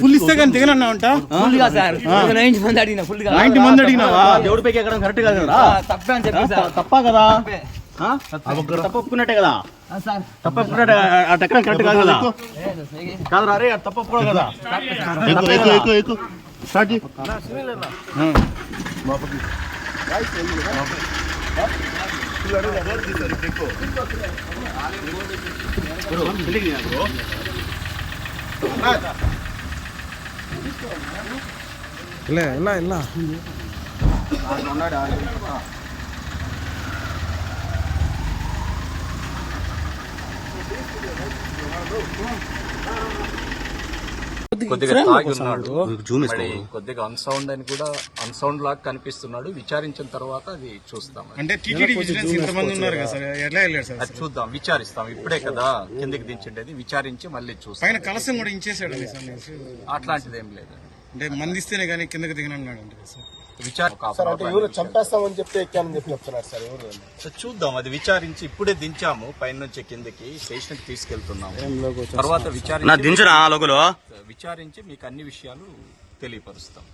Full ఇస్తే కానీ దిగనన్నావంట. 90 మంది అడిగినా ఫుల్ గా 90 మంది అడిగినావా? దేవుడి పైకి ఎక్కడం కరెక్ట్ కాదు కదా, తప్పే అని చెప్పి సార్. తప్ప కదా, తప్పు ఒప్పుకున్నట్టే కదా, తప్పు ఒప్పుకున్నట్టే అటు ఎక్కడం కరెక్ట్ కాదు కదా, కాదురా రే తప్పు ఒప్పుకోవడం కదా. స్టార్ట్ కొద్దిగా తాగి ఉన్నాడు, కొద్దిగా అన్సౌండ్ అని కూడా అన్సౌండ్ లాగా కనిపిస్తున్నాడు. విచారించిన తర్వాత అది చూస్తాం. అంటే టీటీడీ విజిలెన్స్ ఇంతమంది ఉన్నారు కదా సార్, ఎట్లా వెళ్ళారు సార్? అది చూద్దాం, విచారిస్తాం. ఇప్పుడే కదా కిందికి దించిండేది, విచారించి మళ్ళీ చూస్తాం. పైన కలసం కూడా ఇంచేసాడు అట్లాంటిది ఏం లేదు. అంటే మందిస్తేనే కానీ కిందకి దిగనన్నాడు అంటే సార్. చంపేస్తామని చెప్తే ఎక్కామని చెప్పి చెప్తున్నారు సార్. ఎవరు చూద్దాం, అది విచారించి ఇప్పుడే దించాము, పైన నుంచి కిందకి స్టేషన్ కి తీసుకెళ్తున్నాము. తర్వాత విచారించి మీకు అన్ని విషయాలు తెలియపరుస్తాం.